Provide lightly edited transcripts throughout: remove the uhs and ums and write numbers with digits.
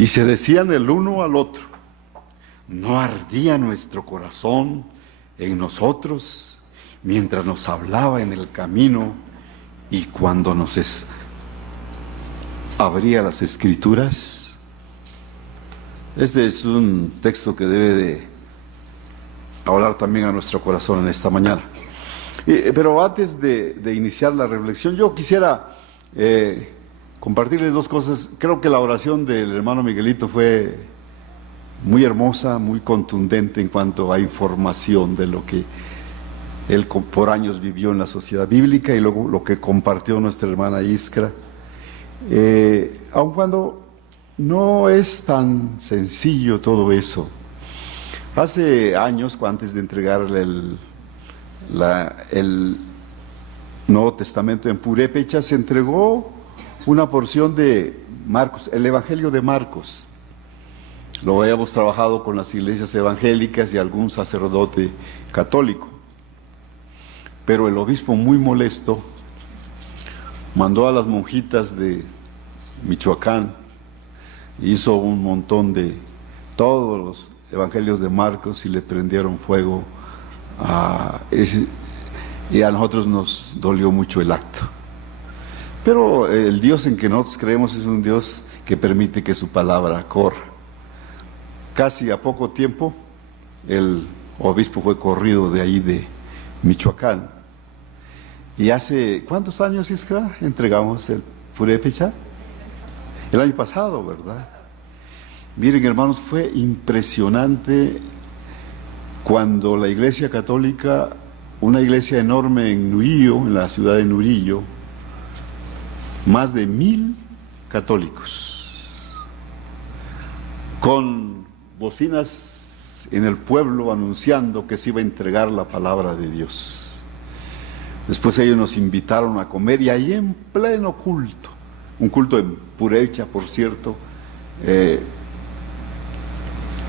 Y se decían el uno al otro: ¿no ardía nuestro corazón en nosotros mientras nos hablaba en el camino y cuando nos abría las Escrituras? Este es un texto que debe de hablar también a nuestro corazón en esta mañana. Pero antes de iniciar la reflexión, yo quisiera compartirles dos cosas. Creo que la oración del hermano Miguelito fue muy hermosa, muy contundente en cuanto a información de lo que él por años vivió en la sociedad bíblica y luego lo que compartió nuestra hermana Iskra. Aun cuando no es tan sencillo todo eso. Hace años, antes de entregarle el Nuevo Testamento en purépecha, se entregó una porción de Marcos, el Evangelio de Marcos. Lo habíamos trabajado con las iglesias evangélicas y algún sacerdote católico. Pero el obispo, muy molesto, mandó a las monjitas de Michoacán, hizo un montón de todos los evangelios de Marcos y le prendieron fuego y a nosotros nos dolió mucho el acto. Pero el Dios en que nosotros creemos es un Dios que permite que su palabra corra. Casi a poco tiempo el obispo fue corrido de ahí de Michoacán. Y hace, ¿cuántos años, Iskra, entregamos el purépecha? El año pasado, ¿verdad? Miren, hermanos, fue impresionante cuando la Iglesia Católica, una iglesia enorme en Nurillo, en la ciudad de Nurillo, más de 1000 católicos, con bocinas en el pueblo anunciando que se iba a entregar la palabra de Dios. Después ellos nos invitaron a comer y ahí en pleno culto, un culto en purépecha, por cierto,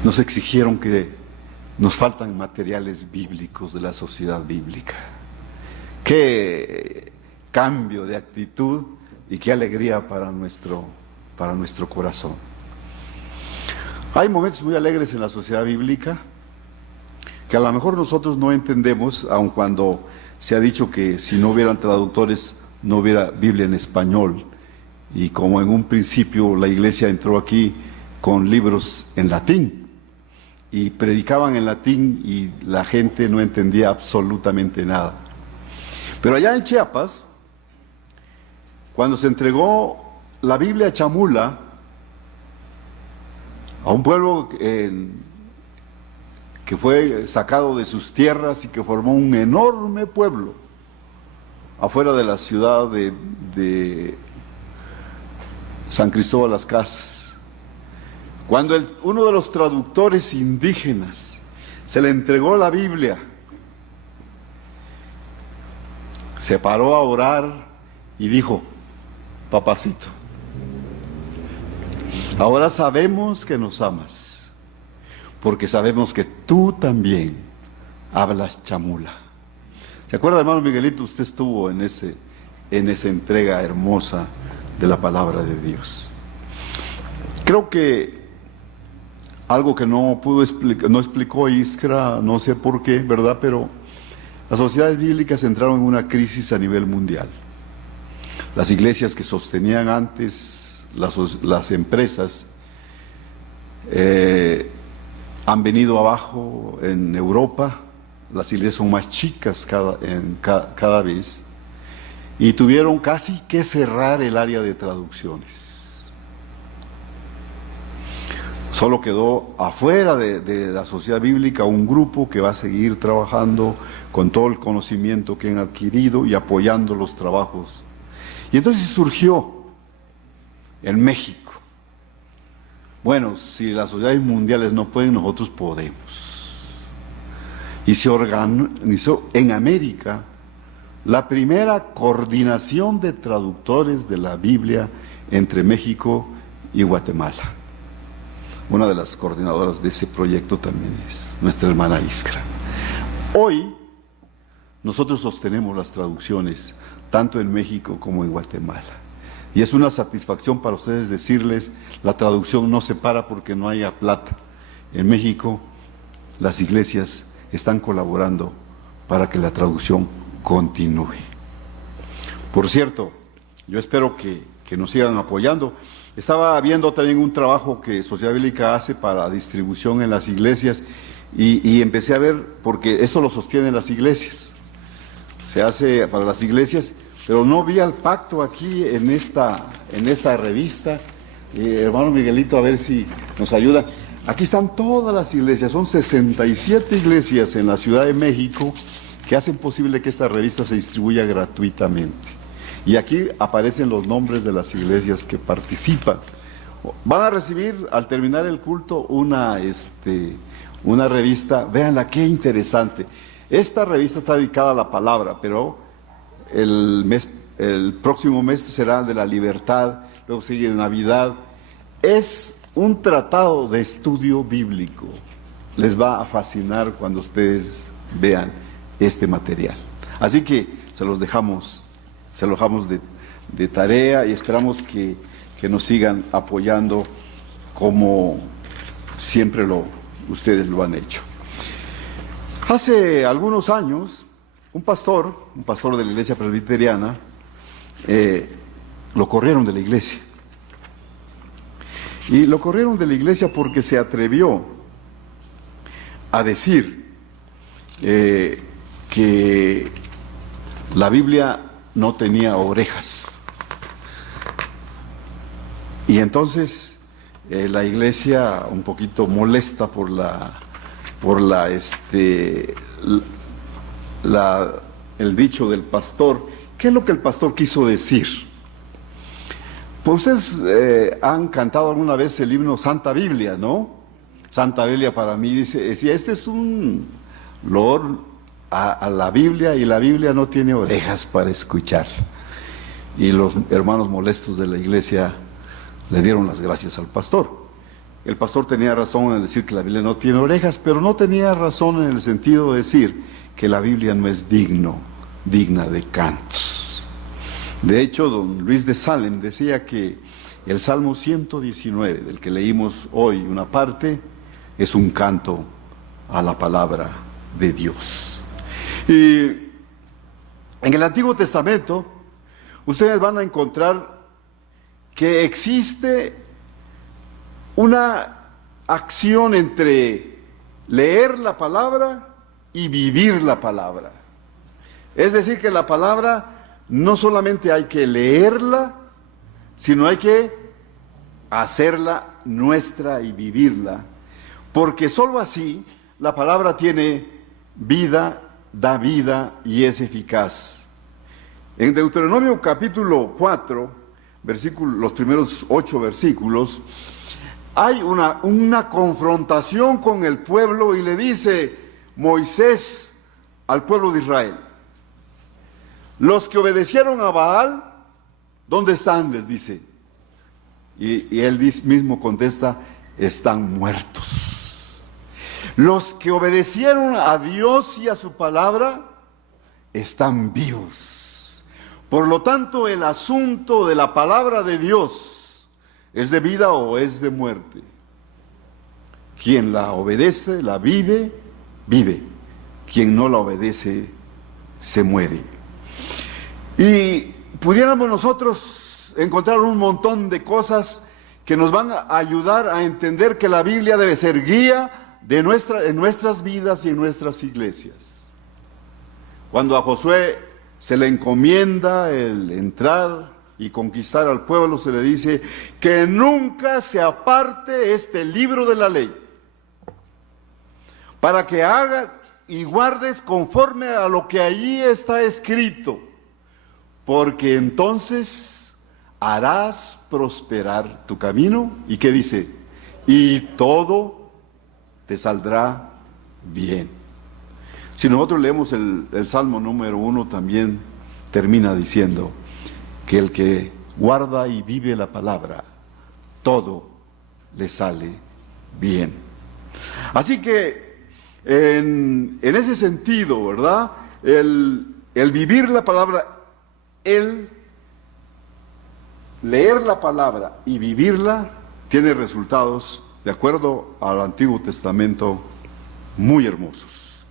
nos exigieron que nos faltan materiales bíblicos de la sociedad bíblica. Qué cambio de actitud y qué alegría para nuestro corazón. Hay momentos muy alegres en la sociedad bíblica que a lo mejor nosotros no entendemos, aun cuando se ha dicho que si no hubieran traductores no hubiera Biblia en español. Y como en un principio la iglesia entró aquí con libros en latín y predicaban en latín y la gente no entendía absolutamente nada. Pero allá en Chiapas, cuando se entregó la Biblia Chamula a un pueblo que fue sacado de sus tierras y que formó un enorme pueblo afuera de la ciudad de San Cristóbal Las Casas, cuando uno de los traductores indígenas se le entregó la Biblia, se paró a orar y dijo: papacito, ahora sabemos que nos amas, porque sabemos que tú también hablas chamula. ¿Se acuerda, hermano Miguelito? Usted estuvo en esa entrega hermosa de la palabra de Dios. Creo que algo que no explicó Iskra, no sé por qué, ¿verdad? Pero las sociedades bíblicas entraron en una crisis a nivel mundial. Las iglesias que sostenían antes las empresas han venido abajo en Europa. Las iglesias son más chicas cada vez y tuvieron casi que cerrar el área de traducciones. Solo quedó afuera de la sociedad bíblica un grupo que va a seguir trabajando con todo el conocimiento que han adquirido y apoyando los trabajos. Y entonces surgió en México: bueno, si las sociedades mundiales no pueden, nosotros podemos. Y se organizó en América la primera coordinación de traductores de la Biblia entre México y Guatemala. Una de las coordinadoras de ese proyecto también es nuestra hermana Iskra. Hoy nosotros sostenemos las traducciones tanto en México como en Guatemala. Y es una satisfacción para ustedes decirles, la traducción no se para porque no haya plata. En México, las iglesias están colaborando para que la traducción continúe. Por cierto, yo espero que nos sigan apoyando. Estaba viendo también un trabajo que Sociedad Bíblica hace para distribución en las iglesias y empecé a ver, porque esto lo sostienen las iglesias, se hace para las iglesias, pero no vi al pacto aquí en esta revista. Hermano Miguelito, a ver si nos ayuda. Aquí están todas las iglesias, son 67 iglesias en la Ciudad de México que hacen posible que esta revista se distribuya gratuitamente. Y aquí aparecen los nombres de las iglesias que participan. Van a recibir al terminar el culto una revista, véanla, qué interesante. Esta revista está dedicada a la palabra, pero el próximo mes será de la libertad, luego sigue Navidad. Es un tratado de estudio bíblico. Les va a fascinar cuando ustedes vean este material. Así que se los dejamos de tarea y esperamos que nos sigan apoyando como siempre ustedes lo han hecho. Hace algunos años, un pastor de la iglesia presbiteriana, lo corrieron de la iglesia. Y lo corrieron de la iglesia porque se atrevió a decir que la Biblia no tenía orejas. Y entonces la iglesia, un poquito molesta por el dicho del pastor. ¿Qué es lo que el pastor quiso decir? Pues ustedes han cantado alguna vez el himno Santa Biblia, ¿no? Santa Biblia para mí decía, este es un loor a la Biblia, y la Biblia no tiene orejas para escuchar. Y los hermanos molestos de la iglesia le dieron las gracias al pastor. El pastor tenía razón en decir que la Biblia no tiene orejas, pero no tenía razón en el sentido de decir que la Biblia no es digna de cantos. De hecho, don Luis de Salem decía que el Salmo 119, del que leímos hoy una parte, es un canto a la palabra de Dios. Y en el Antiguo Testamento, ustedes van a encontrar que existe una acción entre leer la palabra y vivir la palabra. Es decir, que la palabra no solamente hay que leerla, sino hay que hacerla nuestra y vivirla, porque sólo así la palabra tiene vida, da vida y es eficaz. En Deuteronomio capítulo 4, los primeros 8 versículos, hay una confrontación con el pueblo y le dice Moisés al pueblo de Israel: los que obedecieron a Baal, ¿dónde están?, les dice. Y él mismo contesta: están muertos. Los que obedecieron a Dios y a su palabra están vivos. Por lo tanto, el asunto de la palabra de Dios es de vida o es de muerte. Quien la obedece, la vive, vive. Quien no la obedece, se muere. Y pudiéramos nosotros encontrar un montón de cosas que nos van a ayudar a entender que la Biblia debe ser guía en nuestras vidas y en nuestras iglesias. Cuando a Josué se le encomienda el entrar y conquistar al pueblo, se le dice que nunca se aparte este libro de la ley, para que hagas y guardes conforme a lo que allí está escrito, porque entonces harás prosperar tu camino. ¿Y qué dice? Y todo te saldrá bien. Si nosotros leemos el Salmo número 1, también termina diciendo que el que guarda y vive la palabra, todo le sale bien. Así que en ese sentido, ¿verdad? El vivir la palabra, el leer la palabra y vivirla tiene resultados, de acuerdo al Antiguo Testamento, muy hermosos.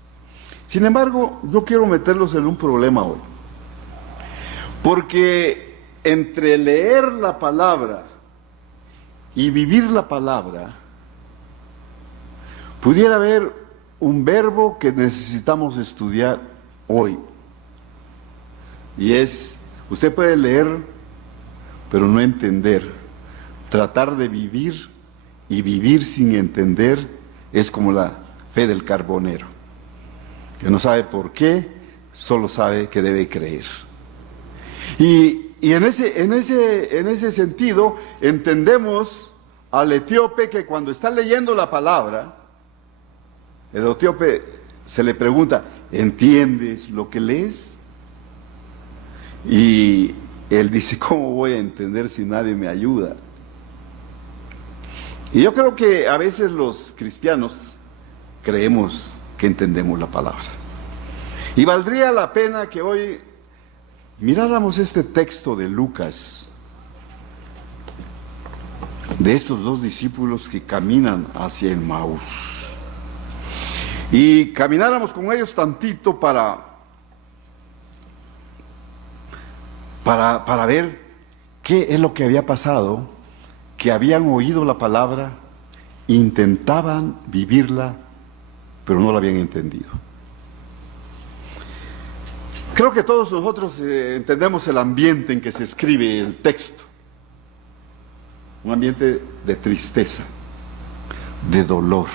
Sin embargo, yo quiero meterlos en un problema hoy. Porque entre leer la palabra y vivir la palabra, pudiera haber un verbo que necesitamos estudiar hoy. Y es, usted puede leer, pero no entender. Tratar de vivir y vivir sin entender es como la fe del carbonero, que no sabe por qué, solo sabe que debe creer. Y en ese sentido entendemos al etíope que cuando está leyendo la palabra, el etíope se le pregunta, ¿entiendes lo que lees? Y él dice, ¿cómo voy a entender si nadie me ayuda? Y yo creo que a veces los cristianos creemos que entendemos la palabra. Y valdría la pena que hoy miráramos este texto de Lucas, de estos dos discípulos que caminan hacia Emmaús, y camináramos con ellos tantito para ver qué es lo que había pasado, que habían oído la palabra, intentaban vivirla, pero no la habían entendido. Creo que todos nosotros entendemos el ambiente en que se escribe el texto. Un ambiente de tristeza, de dolor,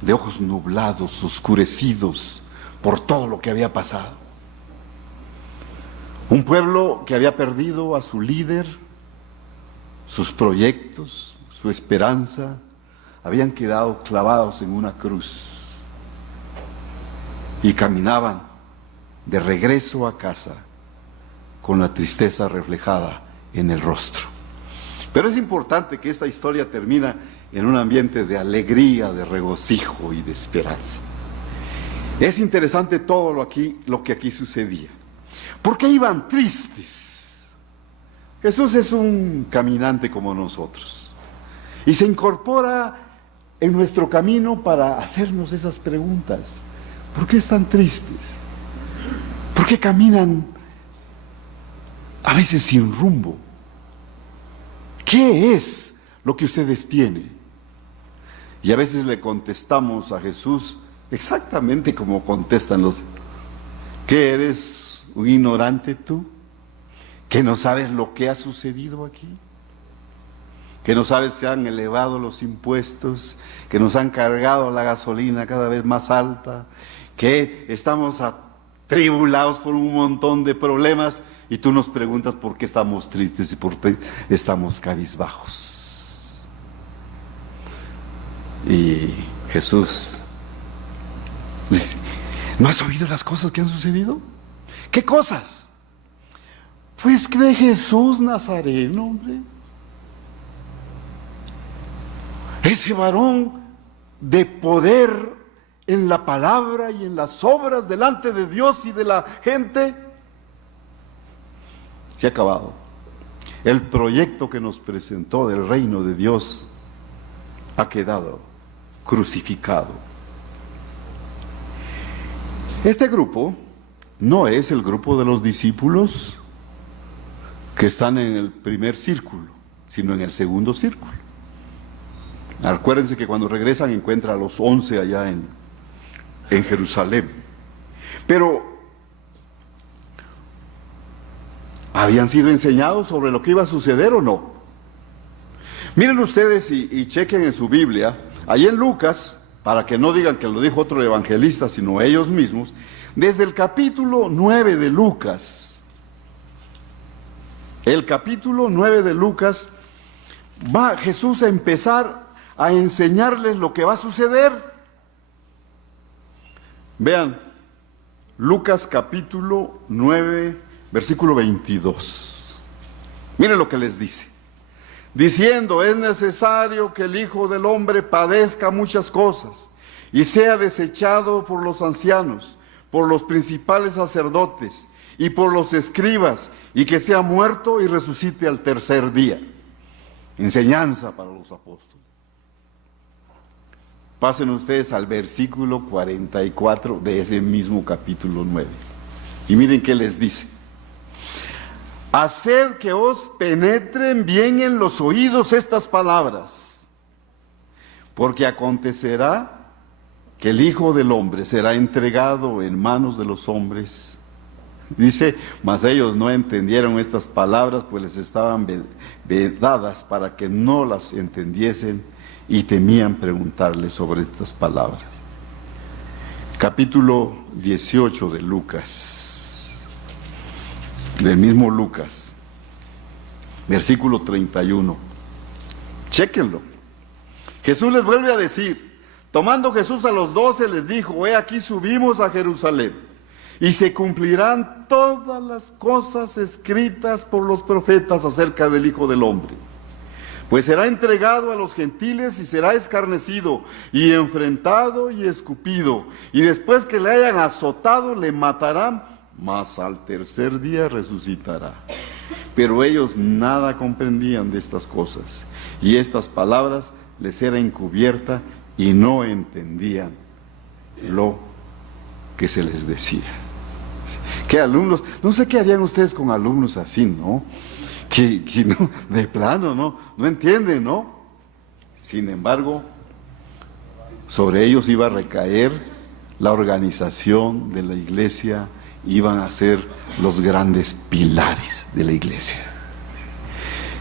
de ojos nublados, oscurecidos por todo lo que había pasado. Un pueblo que había perdido a su líder, sus proyectos, su esperanza, habían quedado clavados en una cruz y caminaban de regreso a casa con la tristeza reflejada en el rostro. Pero es importante que esta historia termina en un ambiente de alegría, de regocijo y de esperanza. Es interesante todo lo que aquí sucedía. ¿Por qué iban tristes? Jesús es un caminante como nosotros y se incorpora en nuestro camino para hacernos esas preguntas. ¿Por qué están tristes? ¿Por qué caminan a veces sin rumbo? ¿Qué es lo que ustedes tienen? Y a veces le contestamos a Jesús exactamente como contestan los: ¿qué eres, un ignorante tú? ¿Que no sabes lo que ha sucedido aquí? ¿Que no sabes que han elevado los impuestos? ¿Que nos han cargado la gasolina cada vez más alta? ¿Que estamos atribulados por un montón de problemas? Y tú nos preguntas por qué estamos tristes y por qué estamos cabizbajos. Y Jesús dice: ¿no has oído las cosas que han sucedido? ¿Qué cosas? Pues que de Jesús Nazareno, hombre. Ese varón de poder en la palabra y en las obras delante de Dios y de la gente. Se ha acabado. El proyecto que nos presentó del reino de Dios ha quedado crucificado. Este grupo no es el grupo de los discípulos que están en el primer círculo, sino en el segundo círculo. Acuérdense que cuando regresan encuentran a los 11 allá en Jerusalén. Pero ¿habían sido enseñados sobre lo que iba a suceder o no? Miren ustedes y chequen en su Biblia, ahí en Lucas, para que no digan que lo dijo otro evangelista, sino ellos mismos, desde el capítulo 9 de Lucas, el capítulo 9 de Lucas, va Jesús a empezar a enseñarles lo que va a suceder. Vean, Lucas capítulo 9, versículo 22. Miren lo que les dice. Diciendo: es necesario que el Hijo del Hombre padezca muchas cosas y sea desechado por los ancianos, por los principales sacerdotes y por los escribas, y que sea muerto y resucite al tercer día. Enseñanza para los apóstoles. Pasen ustedes al versículo 44 de ese mismo capítulo 9. Y miren qué les dice. Haced que os penetren bien en los oídos estas palabras, porque acontecerá que el Hijo del Hombre será entregado en manos de los hombres. Dice, mas ellos no entendieron estas palabras, pues les estaban vedadas para que no las entendiesen y temían preguntarle sobre estas palabras. Capítulo 18 de Lucas, del mismo Lucas, versículo 31. Chéquenlo. Jesús les vuelve a decir, tomando Jesús a los 12 les dijo, he aquí subimos a Jerusalén, y se cumplirán todas las cosas escritas por los profetas acerca del Hijo del Hombre. Pues será entregado a los gentiles y será escarnecido, y enfrentado y escupido, y después que le hayan azotado le matarán, mas al tercer día resucitará. Pero ellos nada comprendían de estas cosas, y estas palabras les era encubierta y no entendían lo que se les decía. ¿Qué alumnos? No sé qué harían ustedes con alumnos así, ¿no? Que no, de plano, no entienden, ¿no? Sin embargo, sobre ellos iba a recaer la organización de la iglesia, iban a ser los grandes pilares de la iglesia.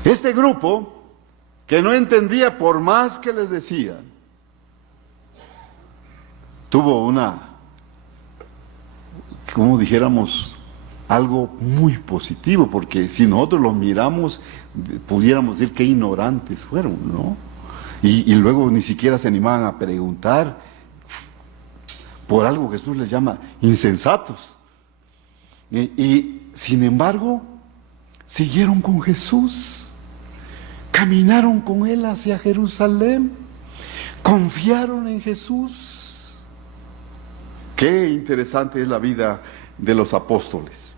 Este grupo, que no entendía por más que les decían, tuvo como dijéramos, algo muy positivo, porque si nosotros los miramos, pudiéramos decir qué ignorantes fueron, ¿no? Y luego ni siquiera se animaban a preguntar por algo que Jesús les llama insensatos. Y sin embargo, siguieron con Jesús, caminaron con Él hacia Jerusalén, confiaron en Jesús. Qué interesante es la vida de los apóstoles.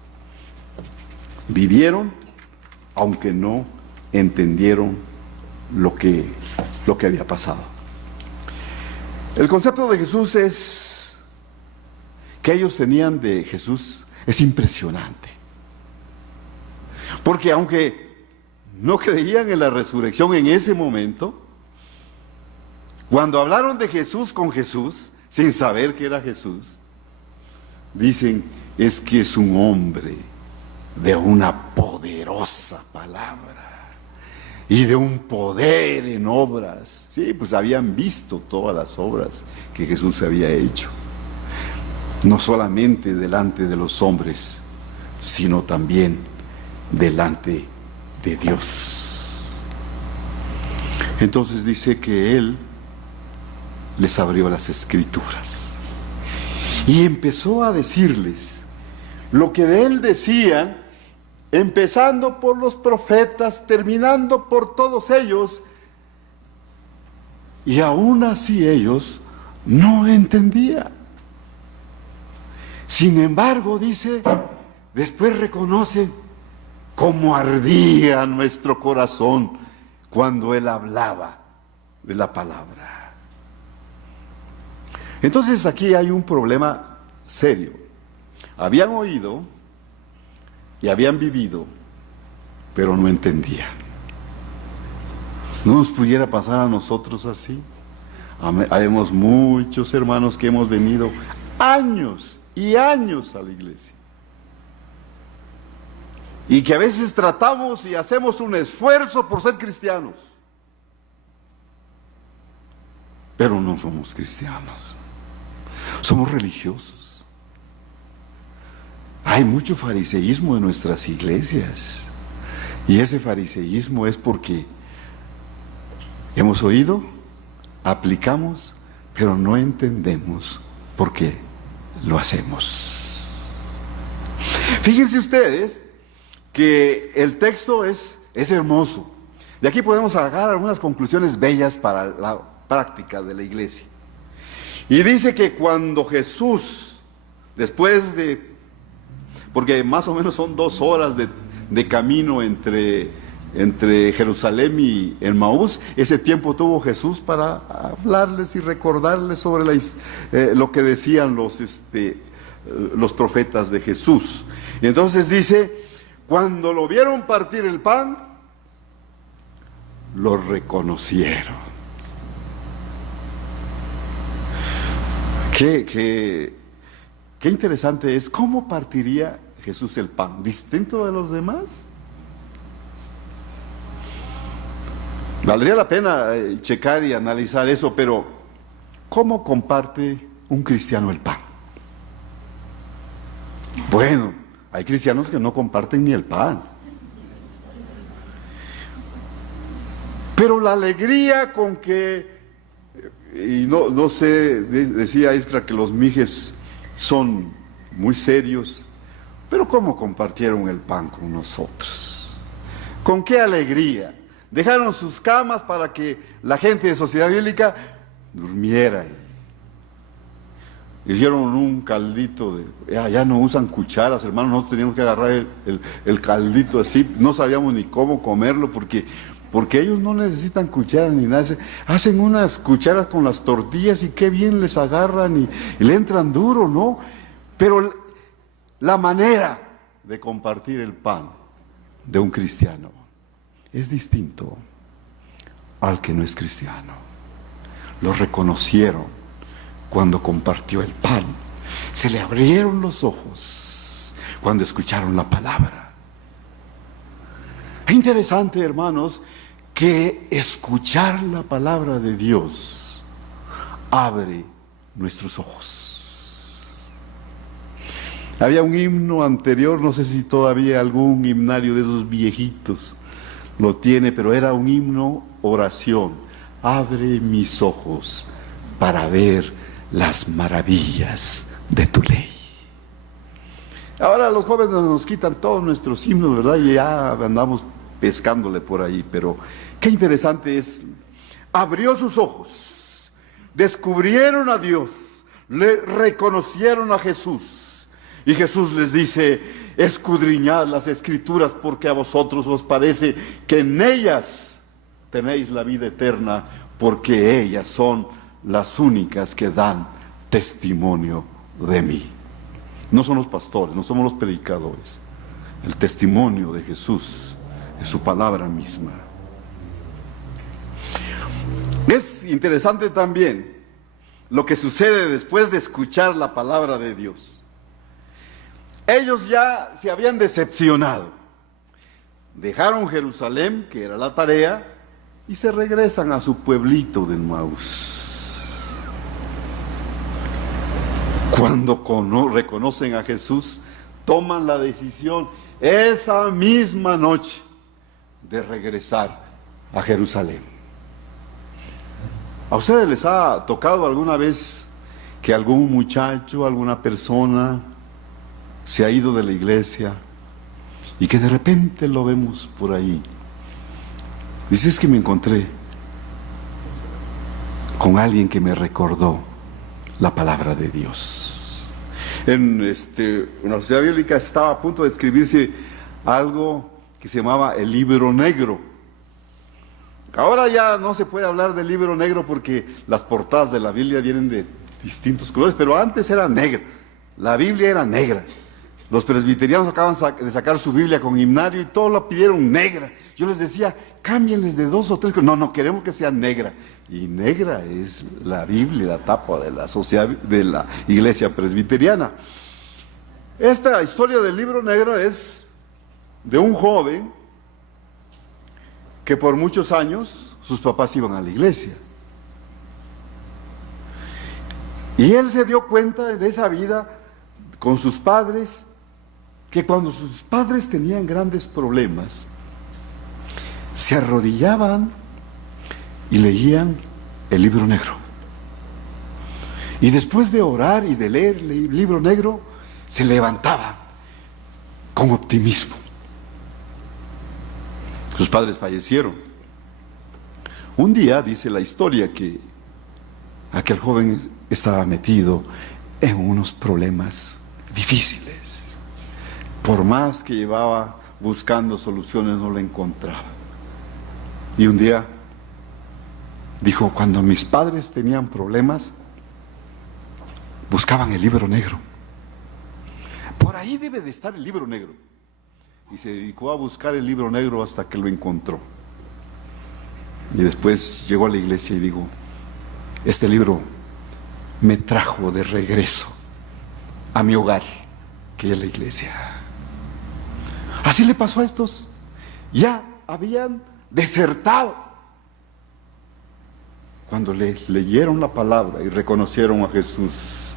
Vivieron, aunque no entendieron lo que había pasado. El concepto de Jesús es que ellos tenían de Jesús es impresionante. Porque aunque no creían en la resurrección en ese momento, cuando hablaron de Jesús con Jesús, sin saber que era Jesús, dicen, es que es un hombre de una poderosa palabra y de un poder en obras. Sí, pues habían visto todas las obras que Jesús había hecho, no solamente delante de los hombres, sino también delante de Dios. Entonces dice que Él les abrió las Escrituras y empezó a decirles lo que de Él decían, empezando por los profetas, terminando por todos ellos, y aún así ellos no entendían. Sin embargo, dice, después reconocen cómo ardía nuestro corazón cuando Él hablaba de la palabra. Entonces aquí hay un problema serio. Habían oído y habían vivido, pero no entendían. ¿No nos pudiera pasar a nosotros así? Habemos muchos hermanos que hemos venido años y años a la iglesia, y que a veces tratamos y hacemos un esfuerzo por ser cristianos, pero no somos cristianos. Somos religiosos. Hay mucho fariseísmo en nuestras iglesias, y ese fariseísmo es porque hemos oído, aplicamos, pero no entendemos por qué lo hacemos. Fíjense ustedes que el texto es hermoso. De aquí podemos sacar algunas conclusiones bellas para la práctica de la iglesia. Y dice que cuando Jesús, después de porque más o menos son 2 horas de camino entre Jerusalén y Emaús. Ese tiempo tuvo Jesús para hablarles y recordarles sobre lo que decían los profetas de Jesús. Y entonces dice, cuando lo vieron partir el pan, lo reconocieron. Qué interesante es, ¿cómo partiría Jesús el pan? ¿Distinto de los demás? Valdría la pena checar y analizar eso, pero ¿cómo comparte un cristiano el pan? Bueno, hay cristianos que no comparten ni el pan. Pero la alegría con que, y no sé, decía Iskra que los mijes son muy serios, pero ¿cómo compartieron el pan con nosotros? ¿Con qué alegría? Dejaron sus camas para que la gente de Sociedad Bíblica durmiera. Hicieron un caldito ya no usan cucharas, hermanos, nosotros teníamos que agarrar el caldito así, no sabíamos ni cómo comerlo porque ellos no necesitan cucharas ni nada, hacen unas cucharas con las tortillas y qué bien les agarran y le entran duro, ¿no? Pero la manera de compartir el pan de un cristiano es distinto al que no es cristiano. Lo reconocieron cuando compartió el pan. Se le abrieron los ojos cuando escucharon la palabra. Es interesante, hermanos, que escuchar la palabra de Dios abre nuestros ojos. Había un himno anterior, no sé si todavía algún himnario de esos viejitos lo tiene, pero era un himno oración. Abre mis ojos para ver las maravillas de tu ley. Ahora los jóvenes nos quitan todos nuestros himnos, ¿verdad? Y ya andamos pescándole por ahí, pero qué interesante es. Abrió sus ojos, descubrieron a Dios, le reconocieron a Jesús. Y Jesús les dice, escudriñad las Escrituras porque a vosotros os parece que en ellas tenéis la vida eterna, porque ellas son las únicas que dan testimonio de mí. No son los pastores, no somos los predicadores. El testimonio de Jesús es su palabra misma. Es interesante también lo que sucede después de escuchar la palabra de Dios. Ellos ya se habían decepcionado. Dejaron Jerusalén, que era la tarea, y se regresan a su pueblito de Emaús. Cuando reconocen a Jesús, toman la decisión esa misma noche de regresar a Jerusalén. ¿A ustedes les ha tocado alguna vez que algún muchacho, alguna persona se ha ido de la iglesia y que de repente lo vemos por ahí? Dice, es que me encontré con alguien que me recordó la palabra de Dios. En la Sociedad Bíblica estaba a punto de escribirse algo que se llamaba el libro negro. Ahora ya no se puede hablar del libro negro porque las portadas de la Biblia vienen de distintos colores, pero antes era negra, la Biblia era negra. Los presbiterianos acaban de sacar su Biblia con himnario y todos la pidieron negra. Yo les decía, cámbienles de 2 o 3 colores. No, queremos que sea negra. Y negra es la Biblia, la tapa de la sociedad, de la iglesia presbiteriana. Esta historia del libro negro es de un joven que por muchos años sus papás iban a la iglesia. Y él se dio cuenta de esa vida con sus padres, que cuando sus padres tenían grandes problemas, se arrodillaban y leían el libro negro. Y después de orar y de leer el libro negro, se levantaban con optimismo. Sus padres fallecieron. Un día dice la historia que aquel joven estaba metido en unos problemas difíciles. por más que llevaba buscando soluciones, no la encontraba. Y un día dijo, cuando mis padres tenían problemas, buscaban el libro negro. Por ahí debe de estar el libro negro. Y se dedicó a buscar el libro negro hasta que lo encontró. Y después llegó a la iglesia y dijo, este libro me trajo de regreso a mi hogar, que es la iglesia. Así le pasó a estos. Ya habían desertado. Cuando les leyeron la palabra y reconocieron a Jesús,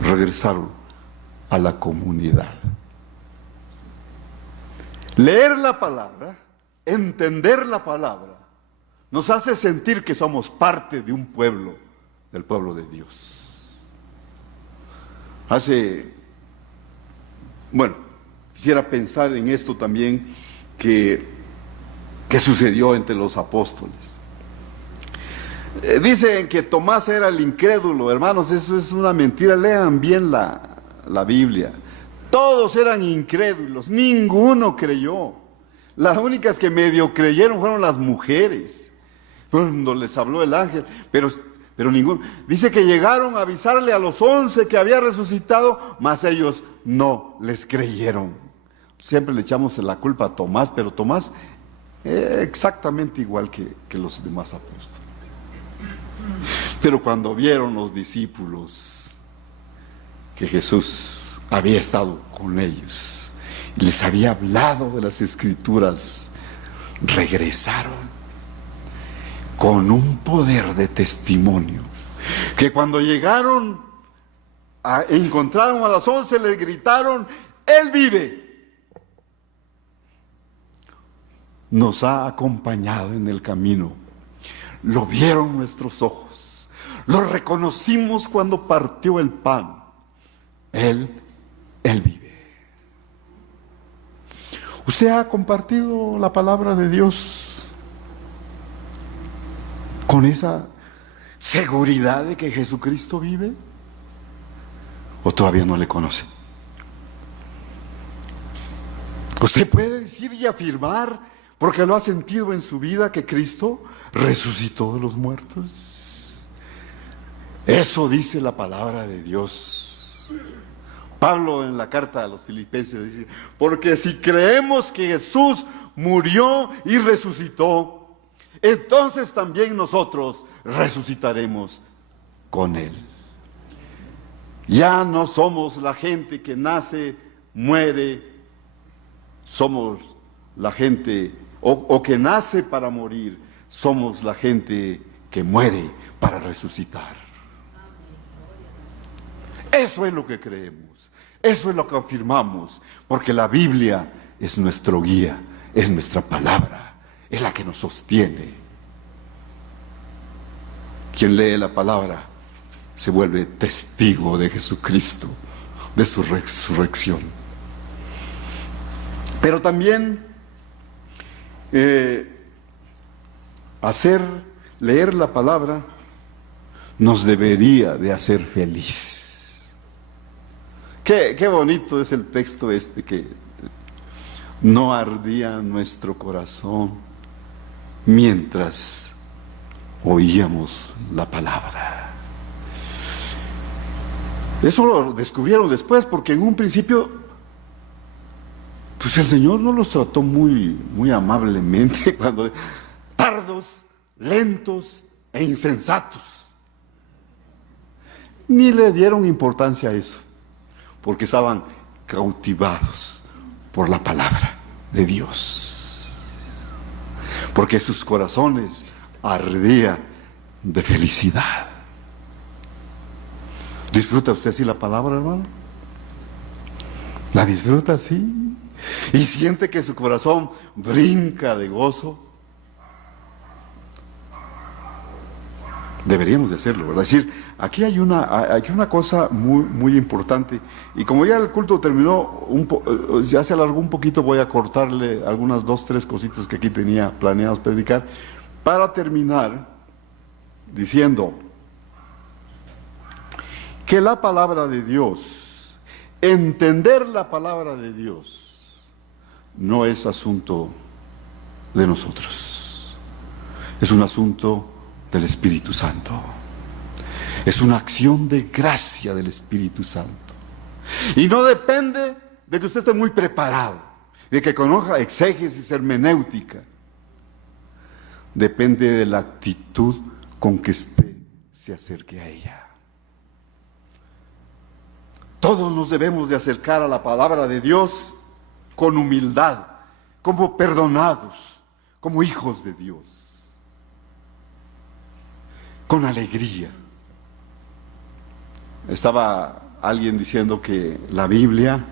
regresaron a la comunidad. Leer la palabra, entender la palabra, nos hace sentir que somos parte de un pueblo, del pueblo de Dios. Quisiera pensar en esto también que sucedió entre los apóstoles. Dicen que Tomás era el incrédulo, hermanos, eso es una mentira. Lean bien la Biblia. Todos eran incrédulos, ninguno creyó. Las únicas que medio creyeron fueron las mujeres, cuando les habló el ángel, pero ninguno. Dice que llegaron a avisarle a los 11 que había resucitado, mas ellos no les creyeron. Siempre le echamos la culpa a Tomás, pero Tomás exactamente igual que los demás apóstoles. Pero cuando vieron los discípulos que Jesús había estado con ellos y les había hablado de las Escrituras, regresaron con un poder de testimonio, que cuando llegaron encontraron a las 11, les gritaron, Él vive. Nos ha acompañado en el camino. Lo vieron nuestros ojos. Lo reconocimos cuando partió el pan. Él vive. ¿Usted ha compartido la palabra de Dios con esa seguridad de que Jesucristo vive? ¿O todavía no le conoce? Usted puede decir y afirmar, porque lo ha sentido en su vida, que Cristo resucitó de los muertos. Eso dice la palabra de Dios. Pablo en la carta a los Filipenses dice, porque si creemos que Jesús murió y resucitó, entonces también nosotros resucitaremos con Él. Ya no somos la gente que nace, muere, somos la gente o que nace para morir, somos la gente que muere para resucitar. Eso es lo que creemos, eso es lo que afirmamos, porque la Biblia es nuestro guía, es nuestra palabra, es la que nos sostiene. Quien lee la palabra se vuelve testigo de Jesucristo, de su resurrección. Pero también leer la palabra nos debería de hacer feliz. Qué bonito es el texto que no ardía nuestro corazón mientras oíamos la palabra. Eso lo descubrieron después, porque en un principio pues el Señor no los trató muy amablemente, cuando tardos, lentos e insensatos. Ni le dieron importancia a eso, porque estaban cautivados por la palabra de Dios, porque sus corazones ardían de felicidad. ¿Disfruta usted así la palabra, hermano? ¿La disfruta así? ¿Y siente que su corazón brinca de gozo? Deberíamos de hacerlo, ¿verdad? Es decir, aquí hay una cosa muy importante, y como ya el culto terminó, ya se alargó un poquito, voy a cortarle algunas 2, 3 cositas que aquí tenía planeados predicar, para terminar diciendo que la palabra de Dios entender la palabra de Dios no es asunto de nosotros, es un asunto del Espíritu Santo. Es una acción de gracia del Espíritu Santo. Y no depende de que usted esté muy preparado, de que conozca exégesis hermenéutica. Depende de la actitud con que usted se acerque a ella. Todos nos debemos de acercar a la palabra de Dios con humildad, como perdonados, como hijos de Dios, con alegría. Estaba alguien diciendo que la Biblia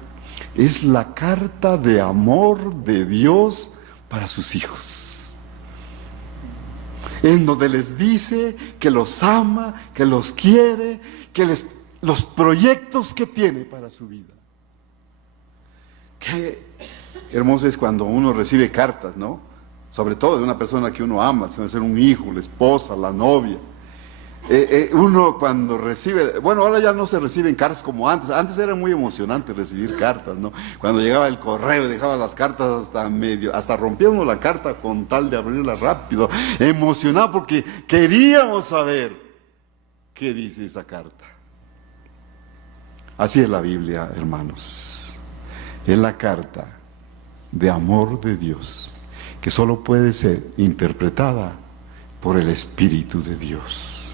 es la carta de amor de Dios para sus hijos, en donde les dice que los ama, que los quiere, los proyectos que tiene para su vida. Qué hermoso es cuando uno recibe cartas, ¿no? Sobre todo de una persona que uno ama, puede ser un hijo, la esposa, la novia. Uno cuando recibe, bueno, ahora ya no se reciben cartas como antes. Antes era muy emocionante recibir cartas, ¿no? Cuando llegaba el correo, dejaba las cartas hasta rompía uno la carta con tal de abrirla rápido, emocionado porque queríamos saber qué dice esa carta. Así es la Biblia, hermanos. Es la carta de amor de Dios, que solo puede ser interpretada por el Espíritu de Dios.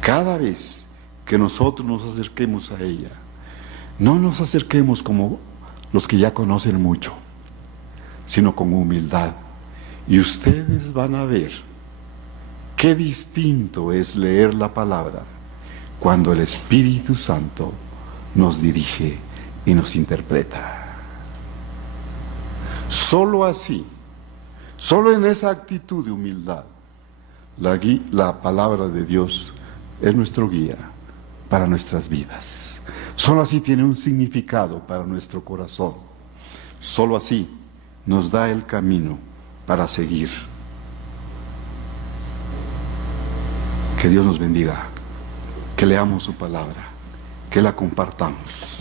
Cada vez que nosotros nos acerquemos a ella, no nos acerquemos como los que ya conocen mucho, sino con humildad. Y ustedes van a ver qué distinto es leer la palabra cuando el Espíritu Santo nos dirige y nos interpreta. Solo así, solo en esa actitud de humildad, la palabra de Dios es nuestro guía para nuestras vidas. Solo así tiene un significado para nuestro corazón. Solo así nos da el camino para seguir. Que Dios nos bendiga, que leamos su palabra, que la compartamos.